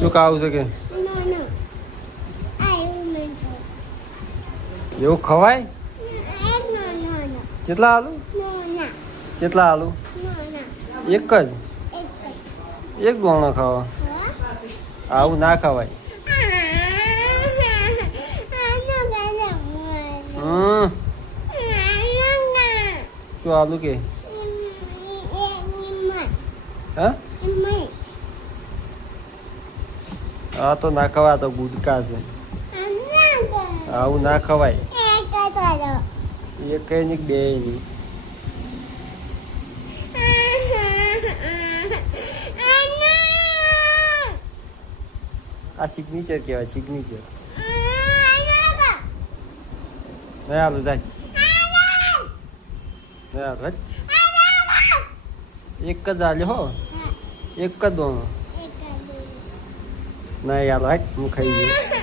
શું ખાવું છે કે એવું ખવાય? કેટલા આલુ? કેટલા આલુ? એક જ? એક દોણો ખાવા? આવું ના ખવાય. શું આલુ કે? હા હા તો ના ખવાય, તો ગુટકા છે. આવું ના ખવાય. એક કઈ ની બે ની. આ સિગ્નેચર કહેવાય, સિગ્નેચર. નહીં આલું જાય. નહીં આલું એક જ આલ્યો હો. એક જ દોણો. નહીં યાર, હું ખાઈ ગયો.